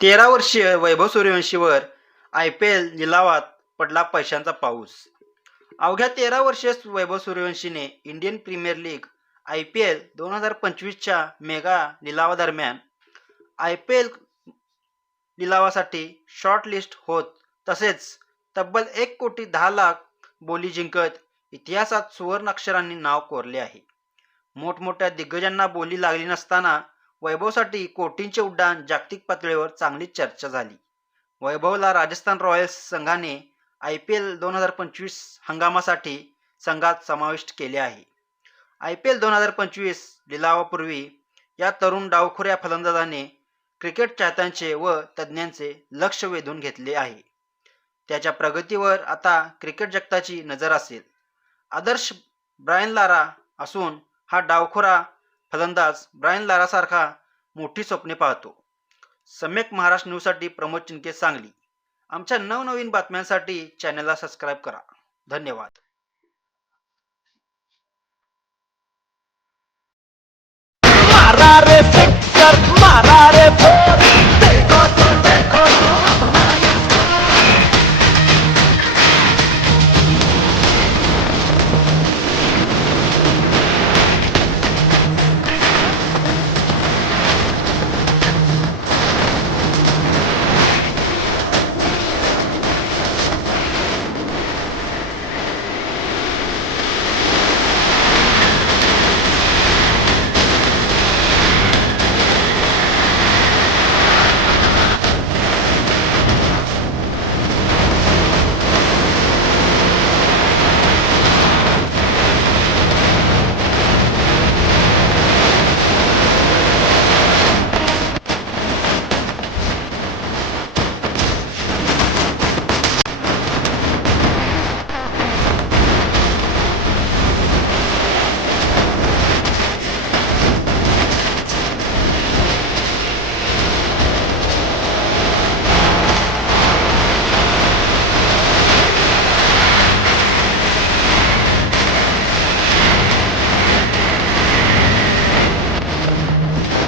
तेरा वर्षीय वैभव सूर्यवंशीवर आय पी एल लिलावात पडला पैशांचा पाऊस. अवघ्या तेरा वर्षीय Vaibhav सूर्यवंशीने Indian Premier League I P L दोन हजार पंचवीसच्या मेगा लिलावादरम्यान आय पी एल लिलावासाठी शॉर्टलिस्ट होत तसेच तब्बल एक कोटी दहा लाख बोली जिंकत इतिहासात सुवर्ण अक्षरांनी नाव कोरले आहे. मोठमोठ्या दिग्गजांना बोली लागली नसताना वैभवसाठी कोटींचे उड्डाण जागतिक पातळीवर चांगली चर्चा झाली. वैभवला राजस्थान रॉयल्स संघाने आय पी एल दोन हजार पंचवीस हंगामासाठी संघात समाविष्ट केले आहे. आय पी एल दोन हजार पंचवीस लिलावापूर्वी या तरुण डावखुऱ्या फलंदाजाने क्रिकेट चाहत्यांचे व तज्ज्ञांचे लक्ष वेधून घेतले आहे. त्याच्या प्रगतीवर आता क्रिकेट जगताची नजर असेल. आदर्श ब्रायन लारा असून हा डावखुरा फलंदाज ब्रायन लारासारखा मोठी स्वप्ने पाहतो. सम्यक महाराष्ट्र न्यूजसाठी प्रमोद चिनके सांगली. आमच्या नवनवीन बातम्यांसाठी चॅनलला सबस्क्राईब करा. धन्यवाद.